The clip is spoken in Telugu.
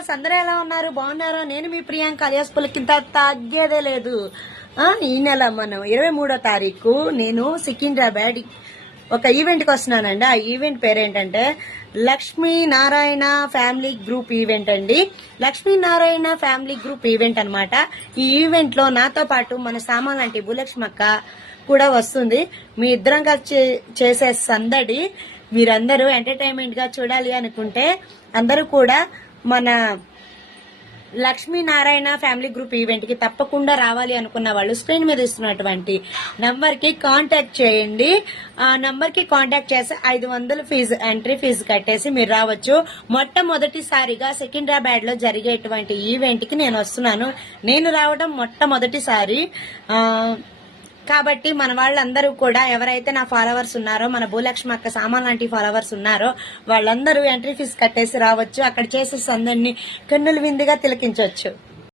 ఫాలోవర్స్ అందరూ ఎలా ఉన్నారు, బాగున్నారా? నేను మీ ప్రియాంక అలియాస్ పులకింత తగ్గేదే లేదు. ఈ నెల మనం 23వ తారీఖు నేను సికింద్రాబాద్ ఒక ఈవెంట్ కి వస్తున్నానండి. ఆ ఈవెంట్ పేరేంటంటే Lakshmi Narayana family group event అండి. Lakshmi Narayana family group event అన్నమాట. ఈ ఈవెంట్ లో నాతో పాటు మన సామాన్ లాంటి భూలక్ష్మక్క కూడా వస్తుంది. మీ ఇద్దరం కలిసి చేసే సందడి మీరందరూ ఎంటర్టైన్మెంట్ గా చూడాలి అనుకుంటే అందరూ కూడా మన లక్ష్మీనారాయణ ఫ్యామిలీ గ్రూప్ ఈవెంట్ కి తప్పకుండా రావాలి అనుకున్న వాళ్ళు స్క్రీన్ మీద ఇస్తున్నటువంటి నంబర్ కి కాంటాక్ట్ చేయండి. ఆ నంబర్ కి కాంటాక్ట్ చేసి 500 ఫీజు ఎంట్రీ ఫీజు కట్టేసి మీరు రావచ్చు. మొట్టమొదటిసారిగా సికింద్రాబాద్ లో జరిగేటువంటి ఈవెంట్ కి నేను వస్తున్నాను. నేను రావడం మొట్టమొదటిసారి. కాబట్టి మన వాళ్ళందరూ కూడా ఎవరైతే నా ఫాలోవర్స్ ఉన్నారో, మన భూలక్ష్మి అక్క సామాన్ లాంటి ఫాలోవర్స్ ఉన్నారో వాళ్ళందరూ ఎంట్రీ ఫీజు కట్టేసి రావచ్చు. అక్కడ చేసే సందడిని కన్నుల విందుగా తిలకించవచ్చు.